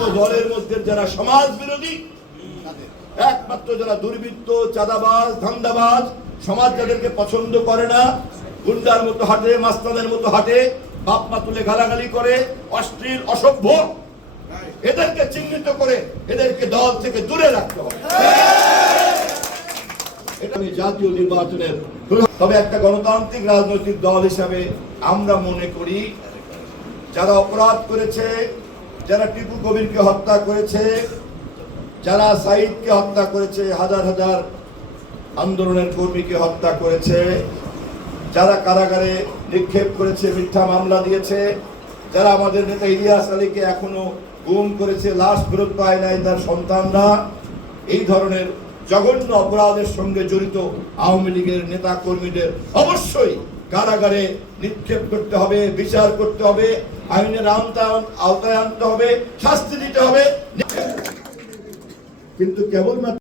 সমস্ত দলের মধ্যে যারা সমাজ বিরোধী, একমাত্র যারা দুর্বৃত্ত, চাঁদাবাজ, ধান্দাবাজ, সমাজ যাদেরকে পছন্দ করে না, গুন্ডার মতো হাঁটে, মাস্তানের মতো হাঁটে, বাপ মা তুলে গালাগালি করে, অশ্লীল, অসভ্য, এদেরকে চিহ্নিত করে এদেরকে দল থেকে দূরে রাখতে হবে। এটা জাতীয় নির্বাচনের তবে একটা গণতান্ত্রিক রাজনৈতিক দল হিসাবে আমরা মনে করি, যারা অপরাধ করেছে যারা টিপু কবিরকে হত্যা করেছে, যারা সাইদকে হত্যা করেছে, হাজার হাজার আন্দোলনের কর্মীকে হত্যা করেছে, যারা কারাগারে নিক্ষেপ করেছে, মিথ্যা মামলা দিয়েছে, যারা আমাদের নেতা ইলিয়াস আলীকে এখনও গুম করেছে, লাশ ফেরত পায় নাই তার সন্তানরা, এই ধরনের জঘন্য অপরাধের সঙ্গে জড়িত আওয়ামী লীগের নেতা কর্মীদের অবশ্যই কারাগারে নিক্ষেপ করতে হবে, বিচার করতে হবে, আইনের আওতায় আওতায় আনতে হবে, শাস্তি দিতে হবে। কিন্তু কেবলমাত্র